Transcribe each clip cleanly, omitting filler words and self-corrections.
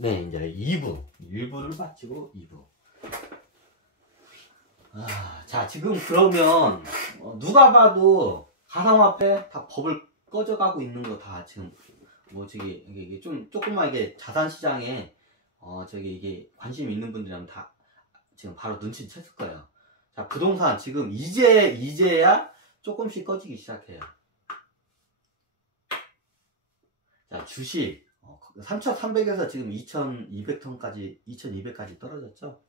네, 이제 2부. 1부를 마치고 2부. 자, 지금 그러면, 누가 봐도 가상화폐 다 법을 꺼져가고 있는 거 다 지금, 뭐, 이게 조금만 이게 자산시장에, 이게 관심 있는 분들이라면 다 지금 바로 눈치챘을 거예요. 자, 부동산 지금 이제야 조금씩 꺼지기 시작해요. 자, 주식. 3,300에서 지금 2,200까지 떨어졌죠.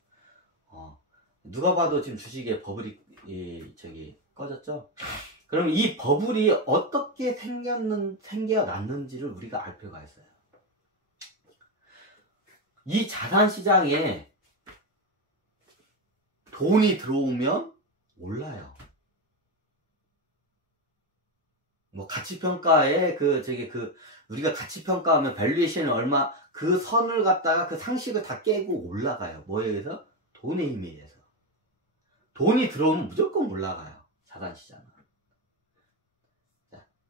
누가 봐도 지금 주식에 버블이 꺼졌죠. 그럼 이 버블이 어떻게 생겨났는지를 우리가 알 필요가 있어요. 이 자산시장에 돈이 들어오면 올라요. 뭐 가치평가에 우리가 가치평가하면 밸류에이션이 얼마, 그 선을 갖다가 그 상식을 다 깨고 올라가요. 뭐에 의해서? 돈의 힘에 의해서. 돈이 들어오면 무조건 올라가요. 자산시장은.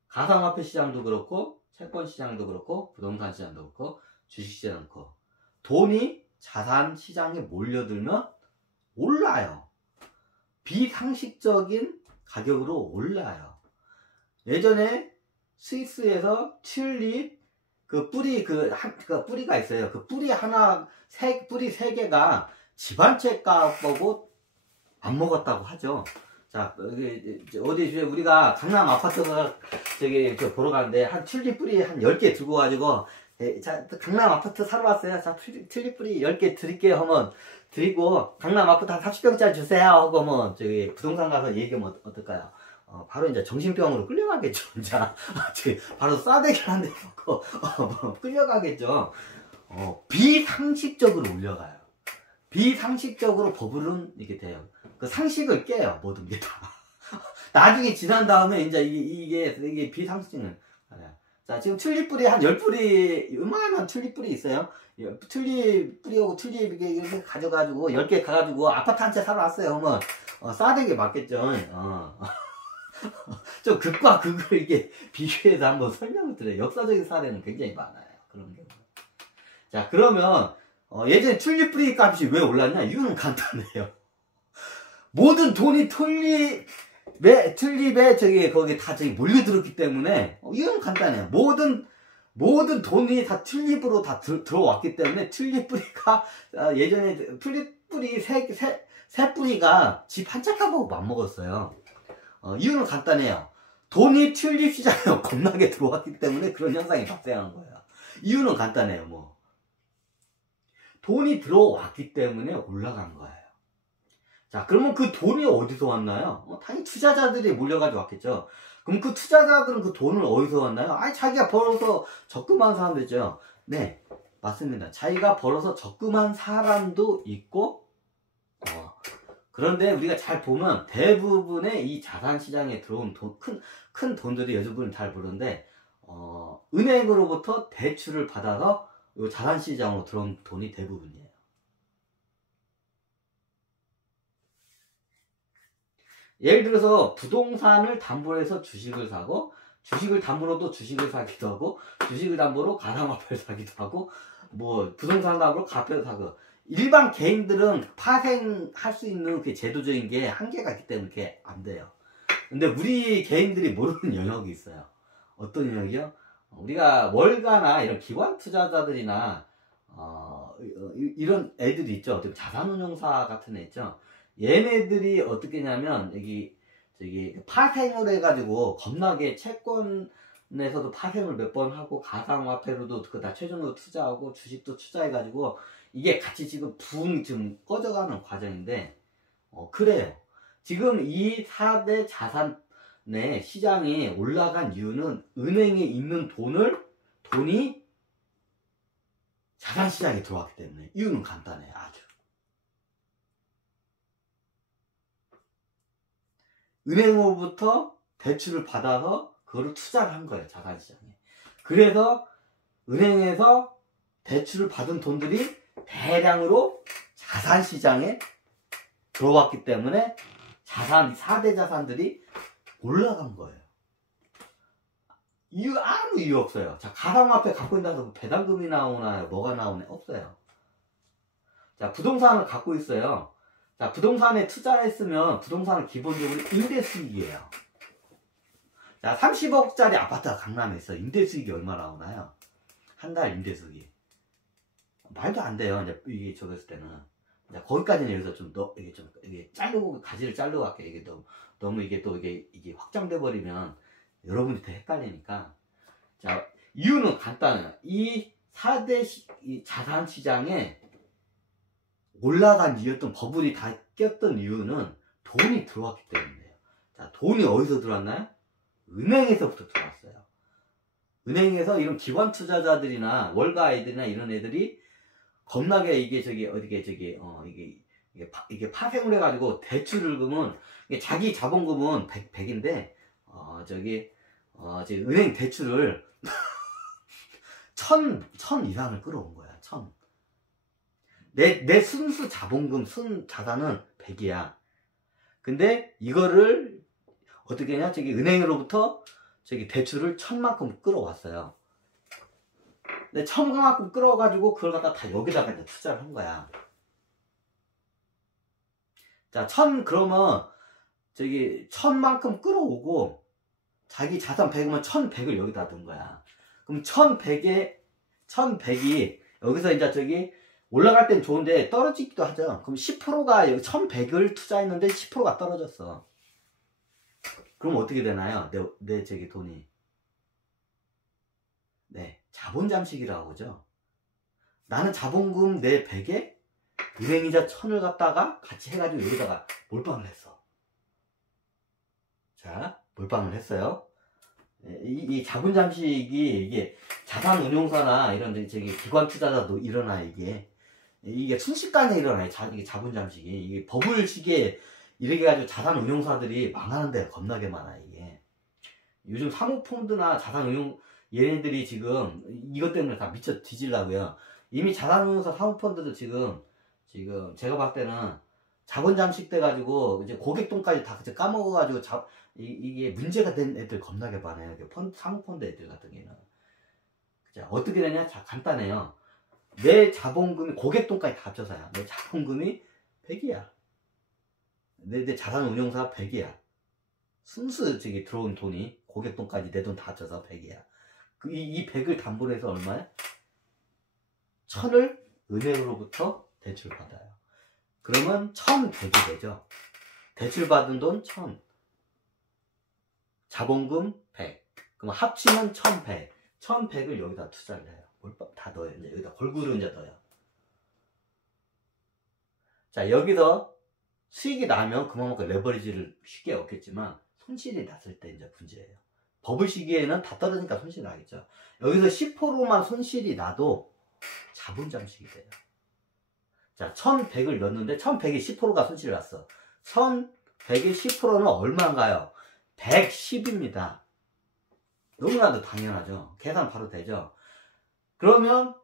가상화폐 시장도 그렇고, 채권 시장도 그렇고, 부동산 시장도 그렇고, 주식 시장도 그렇고, 돈이 자산시장에 몰려들면 올라요. 비상식적인 가격으로 올라요. 예전에 스위스에서 튤립 뿌리가 있어요. 그 뿌리 뿌리 3개가 집 한 채 값보고 안 먹었다고 하죠. 자, 어디 우리가 강남 아파트가 보러 가는데 한 튤립 뿌리 한 10개 들고 가지고, 자, 강남 아파트 사러 왔어요. 자, 튤립 뿌리 10개 드릴게요 하면 드리고, 강남 아파트 한 30평짜리 주세요 하고 하면 부동산 가서 얘기하면 어떨까요? 바로 이제 정신병으로 끌려가겠죠. 이제 바로 싸대기를 한 대 먹고 끌려가겠죠. 비상식적으로 올려가요. 비상식적으로 버블은 이렇게 돼요. 그 상식을 깨요. 모든 게 다. 나중에 지난 다음에 이제 이게 비상식은. 자, 지금 튤립 뿌리 한 10뿌리, 요만한 튤립 뿌리 있어요. 튤립 뿌리하고 튤립 이렇게 가져가지고 10개 가가지고 아파트 한 채 사러 왔어요. 그러면 싸대기 맞겠죠. 좀 극과 극을 이렇게 비교해서 한번 설명을 드려요. 역사적인 사례는 굉장히 많아요. 그런 경우. 자, 그러면 예전에 튤립 뿌리 값이 왜 올랐냐? 이유는 간단해요. 모든 돈이 튤립에 거기 다 몰려들었기 때문에, 이유는 간단해요. 모든 돈이 다 튤립으로 다 들어왔기 때문에 튤립 뿌리가, 예전에 튤립 뿌리 세 뿌리가 집 한 채 값하고 맞먹었어요. 이유는 간단해요. 돈이 튤립 시장에 겁나게 들어왔기 때문에 그런 현상이 발생한 거예요. 이유는 간단해요. 뭐 돈이 들어왔기 때문에 올라간 거예요. 자, 그러면 그 돈이 어디서 왔나요? 당연히 투자자들이 몰려가지고 왔겠죠. 그럼 그 투자자들은 그 돈을 어디서 왔나요? 자기가 벌어서 적금한 사람들이죠. 네, 맞습니다. 자기가 벌어서 적금한 사람도 있고, 그런데 우리가 잘 보면 대부분의 이 자산시장에 들어온 큰 돈들이 여러분은 잘 모르는데, 은행으로부터 대출을 받아서 이 자산시장으로 들어온 돈이 대부분이에요. 예를 들어서 부동산을 담보로 해서 주식을 사고, 주식을 담보로 또 주식을 사기도 하고, 주식을 담보로 가상화폐를 사기도 하고, 뭐 부동산 담보로 가평을 사고, 일반 개인들은 파생할 수 있는 그 제도적인 게 한계가 있기 때문에 그게 안 돼요. 근데 우리 개인들이 모르는 영역이 있어요. 어떤 영역이요? 우리가 월가나 이런 기관 투자자들이나 이런 애들이 있죠. 자산운용사 같은 애 있죠. 얘네들이 어떻게 하냐면 파생을 해가지고 겁나게 채권에서도 파생을 몇 번 하고, 가상화폐로도 그거 다 최종적으로 투자하고, 주식도 투자해가지고 이게 같이 지금 좀 꺼져가는 과정인데, 그래요. 지금 이 4대 자산의 시장이 올라간 이유는 은행에 있는 돈이 자산시장에 들어왔기 때문에. 이유는 간단해요. 아주. 은행으로부터 대출을 받아서 그거를 투자를 한 거예요. 자산시장에. 그래서 은행에서 대출을 받은 돈들이 대량으로 자산시장에 들어왔기 때문에 4대 자산들이 올라간 거예요. 아무 이유 없어요. 자, 가상화폐 갖고 있다고 배당금이 나오나요? 뭐가 나오나요? 없어요. 자, 부동산을 갖고 있어요. 자, 부동산에 투자했으면 부동산은 기본적으로 임대 수익이에요. 자, 30억짜리 아파트가 강남에 있어. 임대 수익이 얼마 나오나요? 한 달 임대 수익이. 말도 안 돼요. 이제 이게 저랬을 때는. 이제 거기까지는 여기서 좀 이게 자르고, 가지를 자르고 할게요. 이게 너무 이게 또 이게 확장돼 버리면 여러분이 더 헷갈리니까. 자, 이유는 간단해요. 이 4대 이 자산 시장에 올라간 이유였던 버블이 다 꼈던 이유는 돈이 들어왔기 때문이에요. 자, 돈이 어디서 들어왔나요? 은행에서부터 들어왔어요. 은행에서 이런 기관 투자자들이나 월가 아이들이나 이런 애들이 겁나게 이게 파생을 해가지고 대출을 그러면 자기 자본금은 100인데 은행 대출을 1000 이상을 끌어온 거야. 1000. 내 순수 자본금, 순 자산은 100이야. 근데 이거를 어떻게 했냐? 은행으로부터 대출을 1000만큼 끌어왔어요. 근데 1000만큼 끌어가지고 그걸 갖다 다 여기다가 이제 투자를 한 거야. 자, 그러면 1000만큼 끌어오고 자기 자산 100이면 1100을 여기다 넣은 거야. 그럼 1100이 여기서 이제 올라갈 땐 좋은데 떨어지기도 하죠. 그럼 10%가 여기 1100을 투자했는데 10%가 떨어졌어. 그럼 어떻게 되나요? 내 돈이. 네, 자본 잠식이라고 하죠. 나는 자본금 내 100에 은행이자 1000을 갖다가 같이 해가지고 여기다가 몰빵을 했어. 자, 몰빵을 했어요. 이 자본 잠식이 이게 자산운용사나 이런 기관 투자자도 일어나. 이게 순식간에 일어나요. 이게 자본 잠식이. 이게 버블 시기에 이렇게 가지고 자산운용사들이 망하는 데가 겁나게 많아. 이게 요즘 사모펀드나 자산운용 얘네들이 지금 이것 때문에 다 미쳐 뒤질라고요. 이미 자산운용사 사모펀드도 지금 제가 봤을 때는 자본 잠식 돼 가지고 이제 고객 돈까지 다 까먹어 가지고 이게 문제가 된 애들 겁나게 많아요. 사모펀드 애들 같은 경우는. 자, 어떻게 되냐? 자, 간단해요. 내 자본금이 고객 돈까지 다 합쳐서야. 내 자본금이 100이야. 내 자산운용사 100이야. 순수 들어온 돈이 고객 돈까지 내 돈 다 합쳐서 100이야. 이 100을 담보로 해서 얼마야? 1000을 은행으로부터 대출 받아요. 그러면 1100이 되죠. 대출 받은 돈 1000. 자본금 100. 그럼 합치면 1100. 1100을 여기다 투자를 해요. 다 넣어요. 이제 여기다 골고루 이제 넣어요. 자, 여기서 수익이 나면 그만큼 레버리지를 쉽게 얻겠지만 손실이 났을 때 이제 문제예요. 버블 시기에는 다 떨어지니까 손실이 나겠죠. 여기서 10%만 손실이 나도 자본 잠식이 돼요. 자, 1100을 넣었는데 1100이 10%가 손실이 났어. 1100의 10%는 얼마인가요? 110입니다. 너무나도 당연하죠. 계산 바로 되죠. 그러면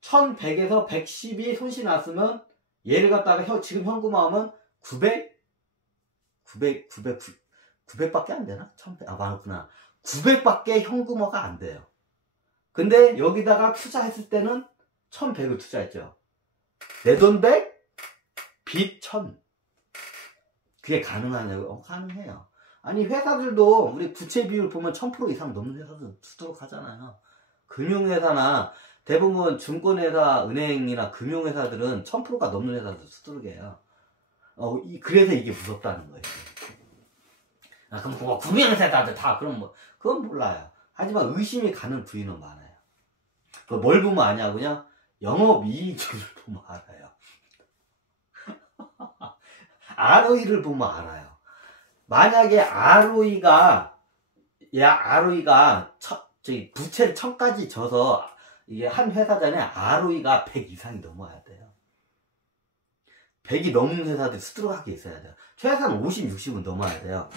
1100에서 110이 손실이 났으면 얘를 갖다가 지금 현금화하면 900밖에 안 되나? 1100, 맞구나. 900밖에 현금화가 안 돼요. 근데 여기다가 투자했을 때는 1100을 투자했죠. 내 돈 100, 빚 1000. 그게 가능하냐고? 가능해요. 아니, 회사들도 우리 부채 비율 보면 1000% 이상 넘는 회사도 쓰도록 하잖아요. 금융회사나 대부분 증권회사, 은행이나 금융회사들은 1000%가 넘는 회사도 쓰도록 해요. 그래서 이게 무섭다는 거예요. 그럼 뭐 금융회사들 다 그건 몰라요. 하지만 의심이 가는 부위는 많아요. 뭘 보면 아냐고요? 영업이익률을 보면 알아요. ROE를 보면 알아요. 만약에 ROE가 부채를 1000까지 져서 이게 한 회사잖아요. ROE가 100 이상이 넘어야 돼요. 100이 넘는 회사들이 수두룩하게 있어야 돼요. 최소한 50, 60은 넘어야 돼요.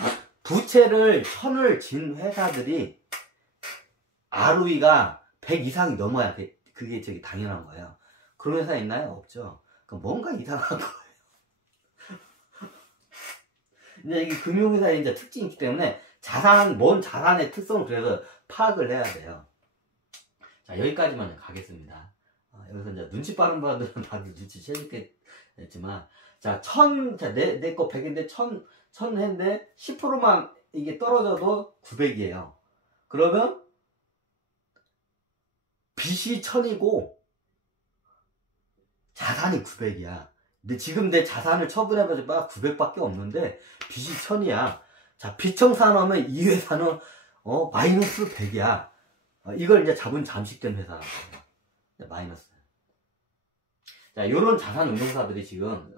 부채를 1000을 진 회사들이 ROE가 100 이상이 넘어야 그게 당연한 거예요. 그런 회사 있나요? 없죠. 그럼 뭔가 이상한 거예요. 이제 이게 금융회사의 이제 특징이 있기 때문에 먼 자산의 특성을 그래서 파악을 해야 돼요. 자, 여기까지만 가겠습니다. 여기서 이제 눈치 빠른 분들은 다들 눈치 채겠지만, 자, 내 거 100인데 1000회인데 10%만 이게 떨어져도 900이에요. 그러면 빚이 1000이고 자산이 900이야. 근데 지금 내 자산을 처분해봐야 900밖에 없는데 빚이 1000이야. 자, 빚청산하면 이 회사는 마이너스 100이야. 이걸 이제 자본 잠식된 회사라고 해요. 마이너스. 자, 요런 자산 운용사들이 지금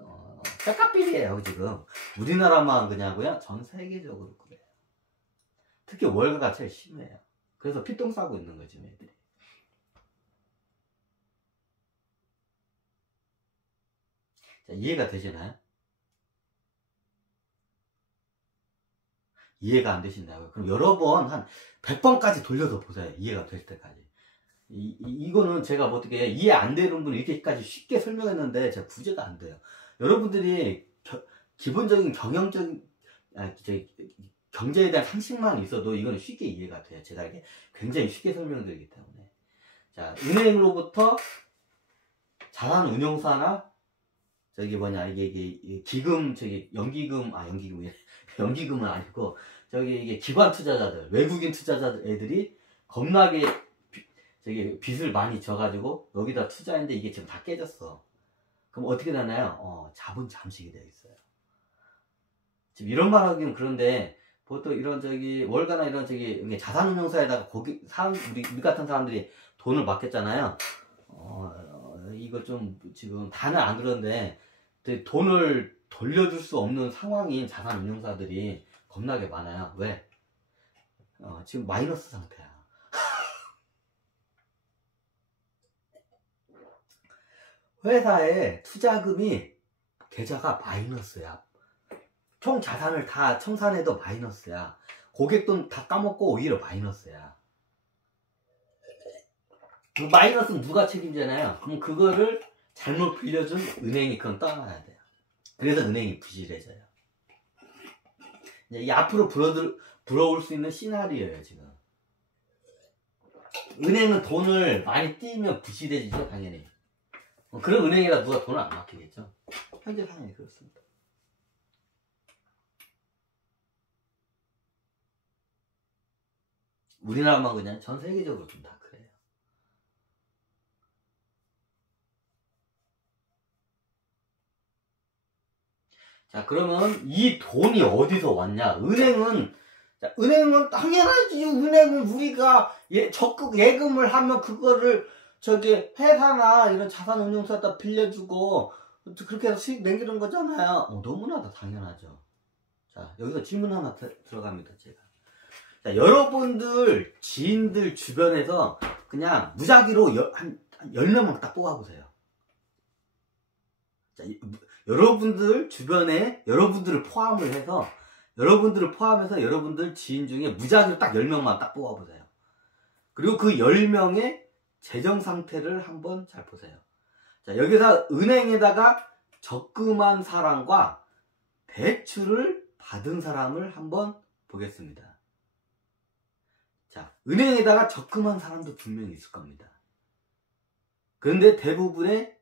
짝값비리에요. 지금 우리나라만 그냐고요? 전 세계적으로 그래요. 특히 월가가 제일 심해요. 그래서 피똥 싸고 있는 거지, 애들이. 자, 이해가 되시나요? 이해가 안 되신다고요? 그럼 여러 번, 한 100번까지 돌려서 보세요. 이해가 될 때까지. 이거는 제가 뭐 어떻게 이해 안 되는 분 이렇게까지 쉽게 설명했는데 제가 구제가 안 돼요. 여러분들이 기본적인 경제에 대한 상식만 있어도 이거는 쉽게 이해가 돼요. 제가 이게 굉장히 쉽게 설명드리기 때문에. 자, 은행으로부터 자산운용사나 이게 기금, 연기금은 아니고, 이게 기관 투자자들, 외국인 투자자들 애들이 겁나게 빚을 많이 져가지고, 여기다 투자했는데 이게 지금 다 깨졌어. 그럼 어떻게 되나요? 자본 잠식이 되어 있어요. 지금 이런 말 하기는 그런데, 보통 이런 월가나 이런 자산운용사에다가 우리 같은 사람들이 돈을 맡겼잖아요. 이거 좀 지금 다는 안 그런데, 돈을 돌려줄 수 없는 상황인 자산운용사들이 겁나게 많아요. 왜? 지금 마이너스 상태야. 회사의 투자금이 계좌가 마이너스야. 총 자산을 다 청산해도 마이너스야. 고객 돈 다 까먹고 오히려 마이너스야. 그 마이너스는 누가 책임지나요? 그럼 그거를 잘못 빌려준 은행이 그건 떠나야 돼요. 그래서 은행이 부실해져요. 이제 앞으로 불어올 수 있는 시나리오예요, 지금. 은행은 돈을 많이 띄면 부실해지죠, 당연히. 그런 은행에다 누가 돈을 안 맡기겠죠. 현재 상황이 그렇습니다. 우리나라만 그냥 전 세계적으로 좀 다 그래요. 자, 그러면 이 돈이 어디서 왔냐? 은행은 당연하지. 은행은 우리가 적극 예금을 하면 그거를 회사나 이런 자산운용사에다 빌려주고 그렇게 해서 수익 남기는 거잖아요. 너무나 다 당연하죠. 자, 여기서 질문 하나 들어갑니다, 제가. 자, 여러분들 지인들 주변에서 그냥 무작위로 한 10명만 딱 뽑아보세요. 자, 여러분들 주변에 여러분들을 포함해서 여러분들 지인 중에 무작위로 딱 10명만 딱 뽑아보세요. 그리고 그 10명의 재정 상태를 한번 잘 보세요. 자, 여기서 은행에다가 적금한 사람과 대출을 받은 사람을 한번 보겠습니다. 자, 은행에다가 적금한 사람도 분명히 있을 겁니다. 그런데 대부분의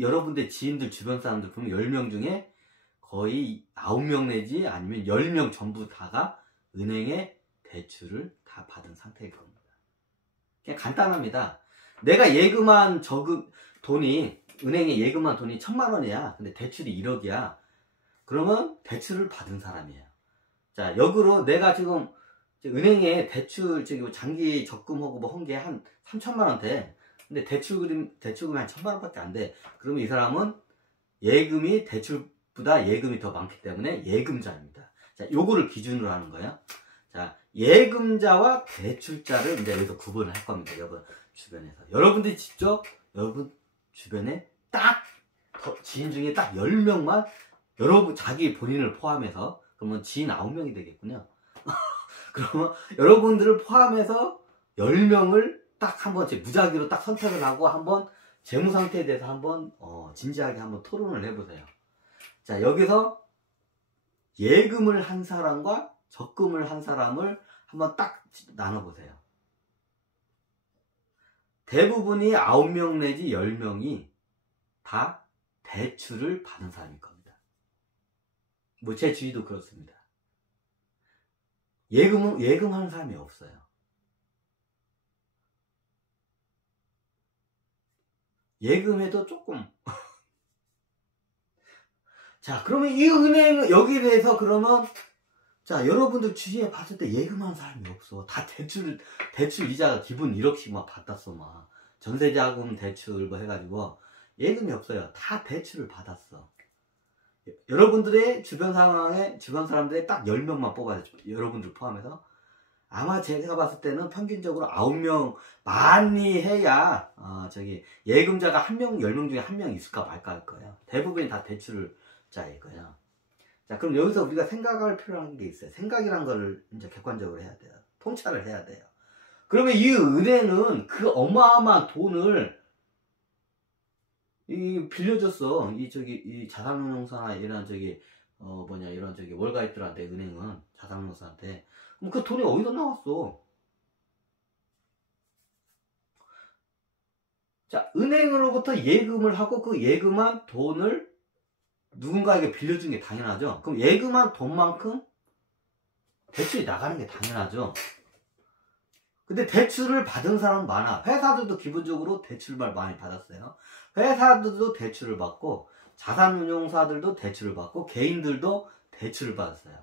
여러분들 지인들 주변 사람들 보면 10명 중에 거의 9명 내지 아니면 10명 전부 다가 은행에 대출을 다 받은 상태일 겁니다. 그냥 간단합니다. 내가 예금한 은행에 예금한 돈이 1000만 원이야. 근데 대출이 1억이야. 그러면 대출을 받은 사람이에요. 자, 역으로 내가 지금 은행에 대출, 장기 적금하고 뭐 한 게 한 3천만 원 돼. 근데 대출금이 한 1000만 원밖에 안 돼. 그러면 이 사람은 대출보다 예금이 더 많기 때문에 예금자입니다. 자, 요거를 기준으로 하는 거예요. 자, 예금자와 대출자를 이제 여기서 구분을 할 겁니다. 여러분 주변에서. 여러분들이 직접 여러분 주변에 지인 중에 딱 10명만 자기 본인을 포함해서 그러면 지인 9명이 되겠군요. 그러면 여러분들을 포함해서 10명을 딱 한번 무작위로 딱 선택을 하고 한번 재무 상태에 대해서 한번 진지하게 한번 토론을 해보세요. 자, 여기서 예금을 한 사람과 적금을 한 사람을 한번 딱 나눠보세요. 대부분이 9명 내지 10명이 다 대출을 받은 사람일 겁니다. 뭐 제 주위도 그렇습니다. 예금하는 사람이 없어요. 예금해도 조금. 자, 그러면 이 은행, 여기에 대해서 그러면, 자, 여러분들 주위에 봤을 때 예금하는 사람이 없어. 다 대출 이자가 기본 1억씩 막 받았어, 막. 전세자금 대출 뭐 해가지고. 예금이 없어요. 다 대출을 받았어. 여러분들의 주변 상황에, 주변 사람들의 딱 10명만 뽑아요. 여러분들 포함해서. 아마 제가 봤을 때는 평균적으로 9명, 많이 해야, 예금자가 1명, 10명 중에 1명 있을까 말까 할 거예요. 대부분이 다 대출자일 거예요. 자, 그럼 여기서 우리가 생각할 필요한 게 있어요. 생각이란 거를 이제 객관적으로 해야 돼요. 통찰을 해야 돼요. 그러면 이 은행은 그 어마어마한 돈을 빌려줬어. 이 자산운용사나 이런 이런 월가입들한테, 은행은 자산운용사한테. 그럼 그 돈이 어디서 나왔어? 자, 은행으로부터 예금을 하고 그 예금한 돈을 누군가에게 빌려준 게 당연하죠. 그럼 예금한 돈만큼 대출이 나가는 게 당연하죠. 근데 대출을 받은 사람은 많아. 회사들도 기본적으로 대출을 많이 받았어요. 회사들도 대출을 받고, 자산운용사들도 대출을 받고, 개인들도 대출을 받았어요.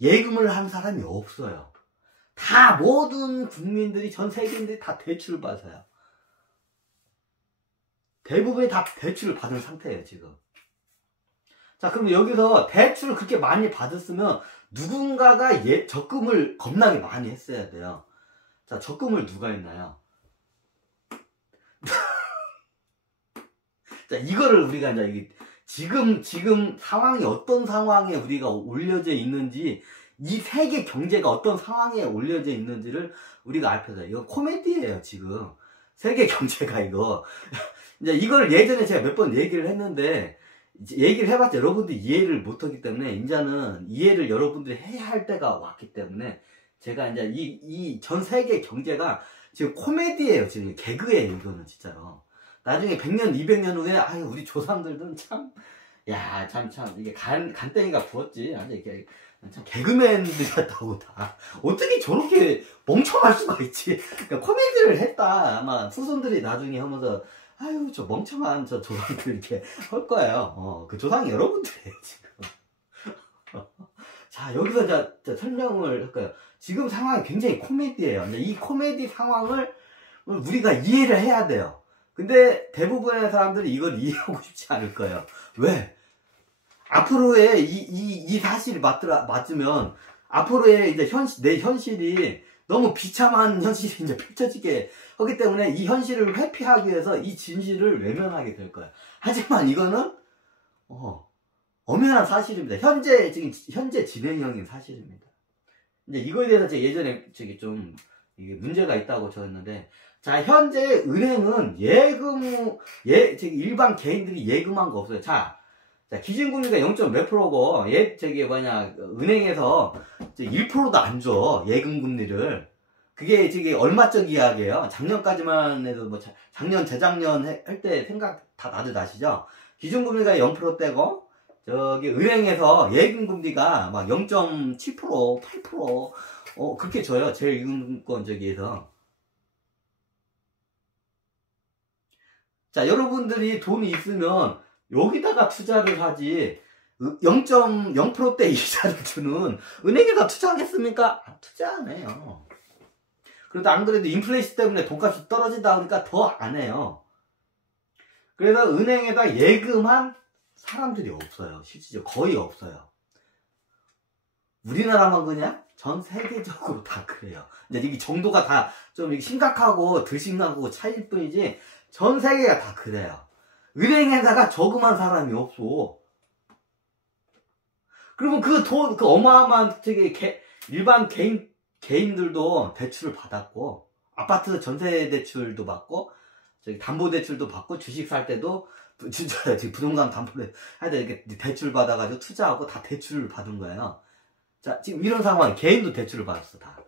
예금을 한 사람이 없어요. 다 모든 국민들이, 전 세계인들이 다 대출을 받아요. 대부분이 다 대출을 받은 상태예요, 지금. 자, 그럼 여기서 대출을 그렇게 많이 받았으면 누군가가 적금을 겁나게 많이 했어야 돼요. 자, 적금을 누가 했나요? 자, 이거를 우리가 이제 지금 상황이 어떤 상황에 우리가 올려져 있는지, 이 세계 경제가 어떤 상황에 올려져 있는지를 우리가 알 필요해요. 이거 코미디예요, 지금. 세계 경제가 이거. 이제 이걸 예전에 제가 몇 번 얘기를 했는데, 얘기를 해봤자 여러분들이 이해를 못하기 때문에, 이제는 이해를 여러분들이 해야 할 때가 왔기 때문에, 제가 이제 이 전 세계 경제가 지금 코미디예요. 지금 개그예요, 이거는 진짜로. 나중에 100년, 200년 후에, 아유, 우리 조상들은 참, 야, 참, 이게 간땡이가 부었지. 아주 이게, 참, 개그맨들이었다고 다. 어떻게 저렇게 멍청할 수가 있지. 그러니까 코미디를 했다. 아마 후손들이 나중에 하면서, 아유, 저 멍청한 저 조상들 이렇게 할 거예요. 그 조상이 여러분들이에요, 지금. 자, 여기서 자, 설명을 할까요? 지금 상황이 굉장히 코미디예요. 근데 이 코미디 상황을 우리가 이해를 해야 돼요. 근데 대부분의 사람들이 이걸 이해하고 싶지 않을 거예요. 왜? 앞으로의 이 사실이 맞으면, 앞으로의 이제 내 현실이 너무 비참한 현실이 이제 펼쳐지게 하기 때문에 이 현실을 회피하기 위해서 이 진실을 외면하게 될 거예요. 하지만 이거는, 엄연한 사실입니다. 현재 진행형인 사실입니다. 이제 이거에 대해서 제가 예전에 좀 이게 문제가 있다고 저였는데, 자, 현재 은행은 일반 개인들이 예금한 거 없어요. 자, 기준금리가 0. 몇 프로고, 은행에서 1%도 안 줘, 예금금리를. 그게 얼마적 이야기예요? 작년까지만 해도 작년, 재작년 할 때 생각 다들 나시죠? 기준금리가 0%대고, 은행에서 예금금리가 막 0.7%, 8%, 그렇게 줘요. 제일금권 저기에서. 자, 여러분들이 돈이 있으면 여기다가 투자를 하지, 0.0%대 이자를 주는 은행에다 투자하겠습니까? 투자 안 해요. 그래도 안 그래도 인플레이션 때문에 돈값이 떨어진다 보니까 더 안 해요. 그래서 은행에다 예금한 사람들이 없어요. 실질적으로 거의 없어요. 우리나라만 그냥 전 세계적으로 다 그래요. 이제 이게 정도가 다 좀 심각하고 덜 심각하고 차이일 뿐이지, 전 세계가 다 그래요. 은행에다가 저금한 사람이 없어. 그러면 그 어마어마한 일반 개인들도 대출을 받았고, 아파트 전세 대출도 받고, 담보 대출도 받고, 주식 살 때도, 부동산 담보를 할 때 이렇게 대출 받아가지고 투자하고 다 대출을 받은 거예요. 자, 지금 이런 상황, 개인도 대출을 받았어, 다.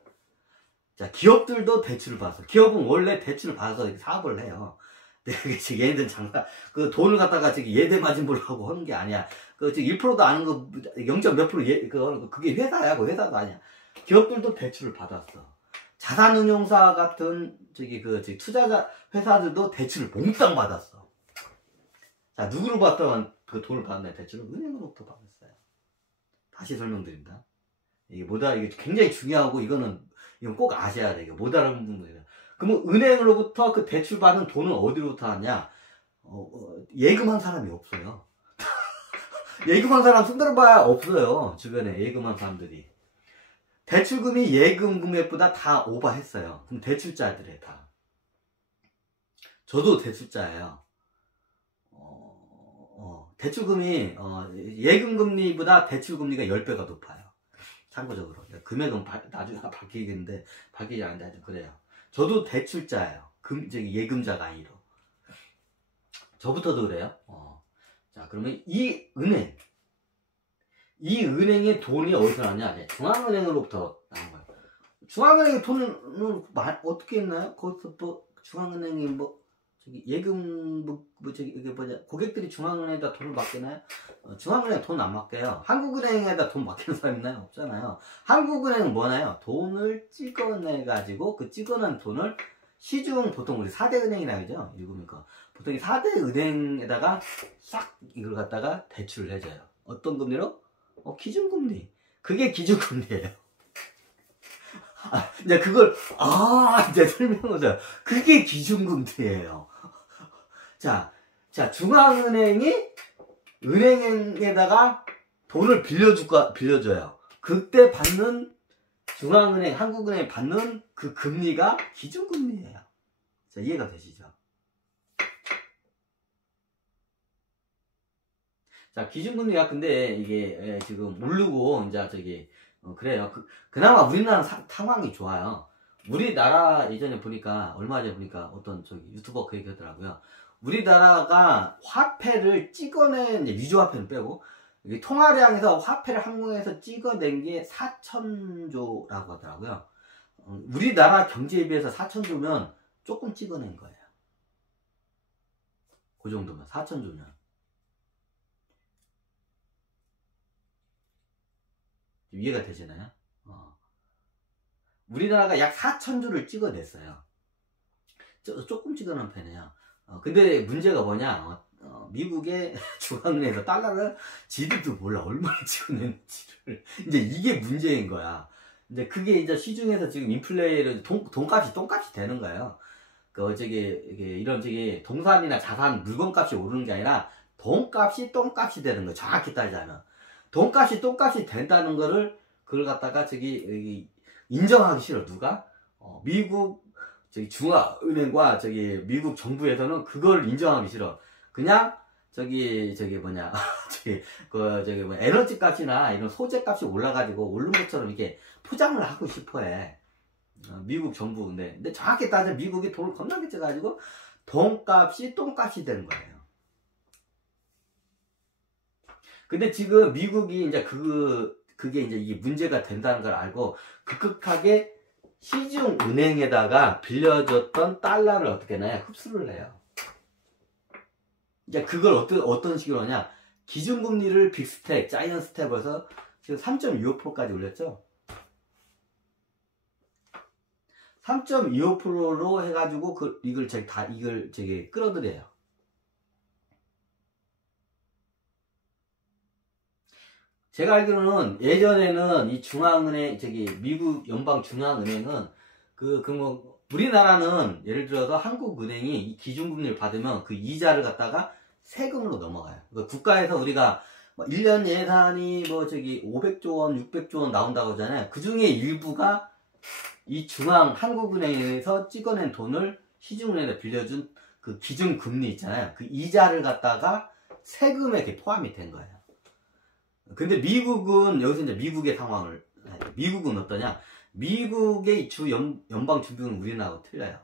자, 기업들도 대출을 받았어. 기업은 원래 대출을 받아서 이렇게 사업을 해요. 근데 지금 얘네들 장사, 그 돈을 갖다가 지금 예대 마진물로 하고 하는 게 아니야. 그 지금 1%도 안 하는 거, 0. 몇 프로 그게 회사야. 그 회사도 아니야. 기업들도 대출을 받았어. 자산운용사 같은 저기 투자자 회사들도 대출을 몽땅 받았어. 자, 누구로 받던 그 돈을 받았나요? 대출을 은행으로부터 받았어요. 다시 설명드립니다. 이게 굉장히 중요하고 이건 꼭 아셔야 돼. 이거 못 알아보는 분들이다. 그러면 은행으로부터 그 대출 받은 돈은 어디로부터 하냐? 예금한 사람이 없어요. 예금한 사람 손들어봐야 없어요. 주변에 예금한 사람들이. 대출금이 예금 금액보다 다 오버했어요. 그럼 대출자들에 다. 저도 대출자예요. 대출금이 예금 금리보다 대출 금리가 10배가 높아요. 참고적으로. 금액은 나중에 바뀌겠는데 바뀌지 않는데 하여튼 그래요. 저도 대출자예요. 예금자가 아니로. 저부터도 그래요. 자, 그러면 이 은행의 돈이 어디서 나냐? 네, 중앙은행으로부터 나온 거예요. 중앙은행의 돈은 어떻게 했나요? 거기서 중앙은행이 예금 이게 고객들이 중앙은행에다 돈을 맡기나요? 중앙은행 돈 안 맡겨요. 한국은행에다 돈 맡기는 사람 있나요? 없잖아요. 한국은행은 뭐나요? 돈을 찍어내 가지고 그 찍어낸 돈을 시중 보통 우리 4대 은행이라 그러죠. 읽으니까 보통 이 4대 은행에다가 싹 이걸 갖다가 대출을 해줘요. 어떤 금리로? 기준금리. 그게 기준금리예요. 이제 그걸 이제 설명하자. 그게 기준금리예요. 자, 중앙은행이 은행에다가 돈을 빌려줘요. 그때 받는 중앙은행, 한국은행이 받는 그 금리가 기준금리예요. 자, 이해가 되시죠? 자, 기준금리가 근데 이게 지금 오르고 이제 그래요. 그나마 우리나라 상황이 좋아요. 우리나라 예전에 보니까 얼마 전에 보니까 어떤 유튜버 그 얘기 하더라고요. 우리나라가 화폐를 찍어낸 위조화폐는 빼고 통화량에서 화폐를 한국에서 찍어낸 게 4,000조라고 하더라고요. 우리나라 경제에 비해서 4,000조면 조금 찍어낸 거예요. 그 정도면 4,000조면. 이해가 되시나요? 우리나라가 약 4,000조를 찍어냈어요. 조금 찍어놓은 편이에요. 근데 문제가 뭐냐? 미국의 중앙은행에서 달러를 지들도 몰라 얼마나 찍어냈는지를. 이제 이게 문제인 거야. 이제 그게 이제 시중에서 지금 인플레이를 돈값이 똥값이 되는 거예요. 이런 동산이나 자산 물건값이 오르는 게 아니라 돈값이 똥값이 되는 거예요. 정확히 따지자면. 돈값이 똥값이 된다는 거를 그걸 갖다가 인정하기 싫어. 누가? 미국 중앙은행과 미국 정부에서는 그걸 인정하기 싫어. 그냥 에너지 값이나 이런 소재 값이 올라가지고 오른 것처럼 이렇게 포장을 하고 싶어 해. 미국 정부. 근데 정확히 따지면 미국이 돈을 겁나게 쪄가지고 돈값이 똥값이 되는 거예요. 근데 지금 미국이 이제 그게 이제 이게 문제가 된다는 걸 알고 급격하게 시중 은행에다가 빌려줬던 달러를 어떻게 하냐? 흡수를 해요. 이제 그걸 어떤 식으로 하냐? 기준금리를 빅스텝, 자이언트 스텝에서 지금 3.25%까지 올렸죠? 3.25%로 해가지고 이걸 끌어들여요. 제가 알기로는 예전에는 이 중앙은행, 미국 연방중앙은행은 우리나라는 예를 들어서 한국은행이 이 기준금리를 받으면 그 이자를 갖다가 세금으로 넘어가요. 국가에서 우리가 1년 예산이 500조 원, 600조 원 나온다고 하잖아요. 그 중에 일부가 이 한국은행에서 찍어낸 돈을 시중은행에 빌려준 그 기준금리 있잖아요. 그 이자를 갖다가 세금에 이렇게 포함이 된 거예요. 근데 미국은, 여기서 이제 미국의 상황을, 미국은 어떠냐? 미국의 연방준비금은 우리나라하고 틀려요.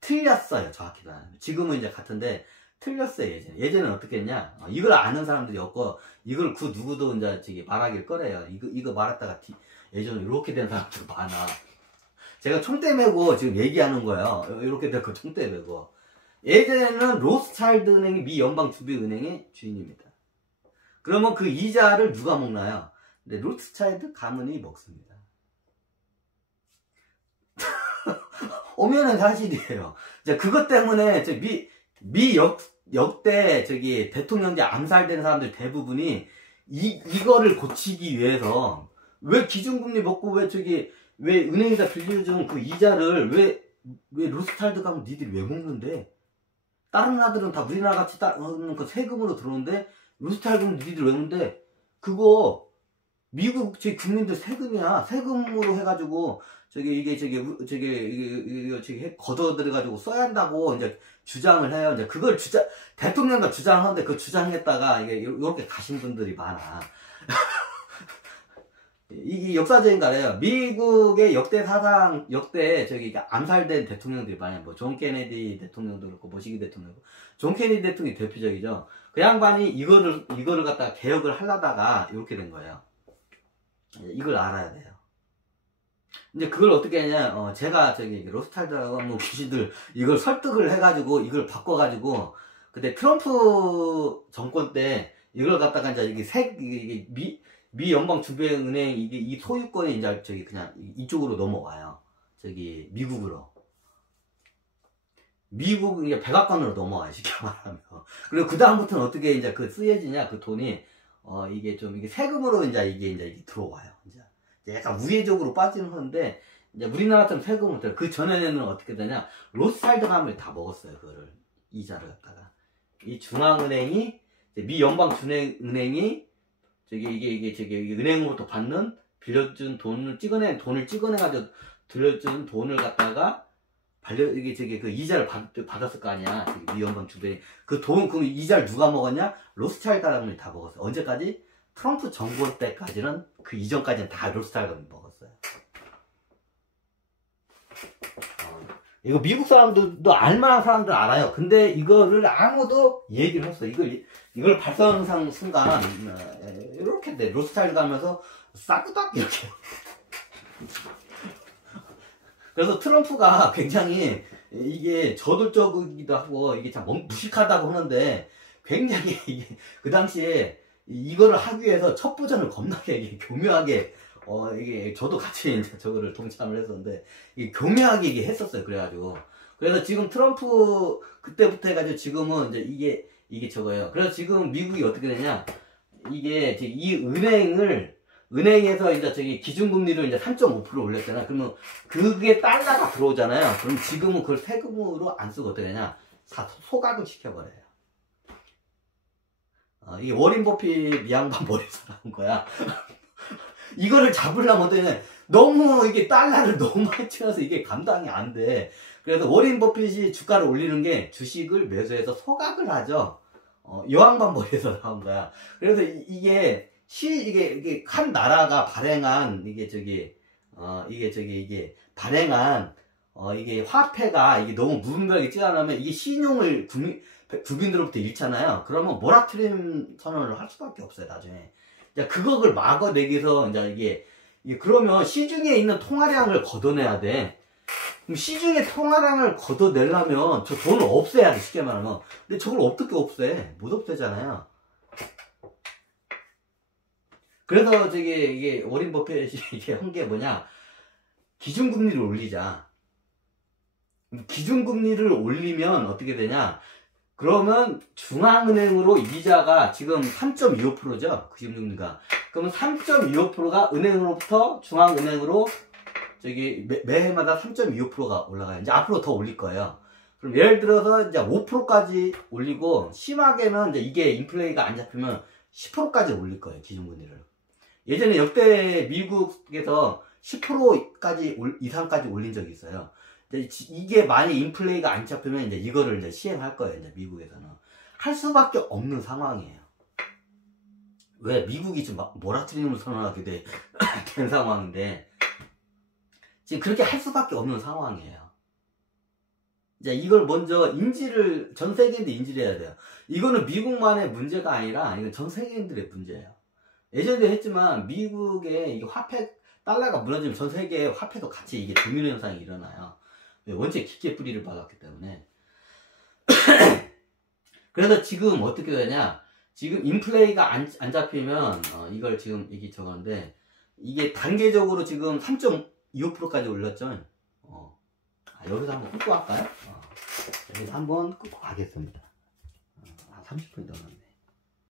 틀렸어요, 정확히 말하면. 지금은 이제 같은데, 틀렸어요, 예전에. 예전에는 어떻게 했냐? 이걸 아는 사람들이 없고, 이걸 누구도 이제 말하길 꺼려요. 이거 말했다가 예전에 이렇게 된 사람들 많아. 제가 총대 메고 지금 얘기하는 거예요. 이렇게 됐고 총대 메고. 예전에는 로스차일드 은행이 미 연방준비은행의 주인입니다. 그러면 그 이자를 누가 먹나요? 네, 로스차일드 가문이 먹습니다. 오면은 사실이에요. 자, 그것 때문에 역대 대통령제 암살된 사람들 대부분이 이거를 고치기 위해서 왜 기준금리 먹고 왜 은행에다 빌려준 그 이자를 왜 로스차일드 가면 니들이 왜 먹는데? 다른 나라들은 다 우리나라 같이 그 세금으로 들어오는데 로스차일드는 니들이 왜 먹는데? 그거 미국 국민들 세금이야. 세금으로 해가지고 걷어들여가지고 써야 한다고 이제 주장을 해요. 이제 그걸 대통령과 주장하는데 그 주장했다가 이렇게 가신 분들이 많아. 이게 역사적인 거예요. 미국의 역대 암살된 대통령들이 많아요. 뭐 존 케네디 대통령도 그렇고 모시기 대통령도. 존 케네디 대통령이 대표적이죠. 그 양반이 이거를 갖다가 개혁을 하려다가 이렇게 된 거예요. 이걸 알아야 돼요. 이제 그걸 어떻게 하냐, 제가 로스차일드라고 하는 귀신들 이걸 설득을 해가지고 이걸 바꿔가지고 그때 트럼프 정권 때 이걸 갖다가 이제 미 연방준비은행 이 소유권이 이제 그냥 이쪽으로 넘어와요. 미국으로. 미국 이제 백악관으로 넘어와요. 쉽게 말하면. 그리고 그 다음부터는 어떻게 이제 쓰여지냐, 그 돈이 이게 세금으로 이게 들어와요. 이제 약간 우회적으로 빠지는 건데, 이제 우리나라처럼 세금을 들어. 그 전에는 어떻게 되냐, 로스차일드 가문이 다 먹었어요. 그거를 이자를 갖다가 이 중앙은행이 미 연방준비은행이 이게 은행으로부터 빌려준 돈을 찍어내가지고 들려준 돈을 갖다가 그 이자를 받았을 거 아니야. 미 연방준비은행. 그 이자를 누가 먹었냐? 로스차일드 가문이 다 먹었어요. 언제까지? 트럼프 정권 때까지는, 그 이전까지는 다 로스차일드 가문이 먹었어요. 이거 미국 사람들도 알만한 사람들 알아요. 근데 이거를 아무도 얘기를 했어. 이걸 발선상 순간 이렇게 돼. 로스차일드 가면서 싸구닥 이렇게. 그래서 트럼프가 굉장히 이게 저돌적이기도 하고 이게 참 무식하다고 하는데, 굉장히 그 당시에 이거를 하기 위해서 첩보전을 겁나게 교묘하게 이게 저도 같이 이제 저거를 동참을 했었는데, 이게 교묘하게 이게 했었어요. 그래서 지금 트럼프 그때부터 해가지고 지금은 이제 이게 저거예요. 그래서 지금 미국이 어떻게 되냐, 이게 이 은행에서 이제 기준금리를 이제 3.5% 올렸잖아요. 그러면 그게 달러가 들어오잖아요. 그럼 지금은 그걸 세금으로 안 쓰고 어떻게 되냐, 다 소각을 시켜버려요. 이게 워린 버핏 이 양반 머리에서 나온 거야. 이거를 잡으려면 어떻게, 너무 이게 달러를 너무 많이 치면서 이게 감당이 안 돼. 그래서 워린 버핏이 주가를 올리는 게 주식을 매수해서 소각을 하죠. 요 양반 머리에서 나온 거야. 그래서 이게 한 나라가 발행한 이게 발행한 이게 화폐가 이게 너무 무분별하게 찌어나면 이게 신용을 국민들로부터 잃잖아요. 그러면 모라토리엄 선언을 할 수밖에 없어요, 나중에. 그걸 막아내기 위해서 이제 그러면 시중에 있는 통화량을 걷어내야 돼. 그럼 시중에 통화량을 걷어내려면 저 돈을 없애야 돼, 쉽게 말하면. 근데 저걸 어떻게 없애? 못 없애잖아요. 그래서 이게 워린 버핏이 이게 한 게 뭐냐, 기준금리를 올리자. 기준금리를 올리면 어떻게 되냐, 그러면 중앙은행으로 이자가 지금 3.25%죠. 기준금리가. 그러면 3.25%가 은행으로부터 중앙은행으로 매해마다 3.25%가 올라가요. 이제 앞으로 더 올릴 거예요. 그럼 예를 들어서 이제 5%까지 올리고, 심하게는 이제 이게 인플레이가 안 잡히면 10%까지 올릴 거예요, 기준금리를. 예전에 역대 미국에서 10%까지 이상까지 올린 적이 있어요. 이게 많이 인플레이가 안 잡히면 이제 이거를 이제 시행할 거예요. 이제 미국에서는 할 수밖에 없는 상황이에요. 왜? 미국이 지금 모라토리엄을 선언하게 된 상황인데, 지금 그렇게 할 수밖에 없는 상황이에요. 이제 이걸 먼저 전 세계인들 인지를 해야 돼요. 이거는 미국만의 문제가 아니라 이건 전 세계인들의 문제예요. 예전에도 했지만 미국의 이게 화폐 달러가 무너지면 전 세계 화폐도 같이 이게 도미노 현상이 일어나요. 원체 깊게 뿌리를 박았기 때문에. 그래서 지금 어떻게 되냐, 지금 인플레이가 안 잡히면 이걸 지금 이게 저건데, 이게 단계적으로 지금 3.25%까지 올렸죠. 여기서 한번 끊고 할까요? 여기서 한번 끊고 가겠습니다. 30분이 넘었네.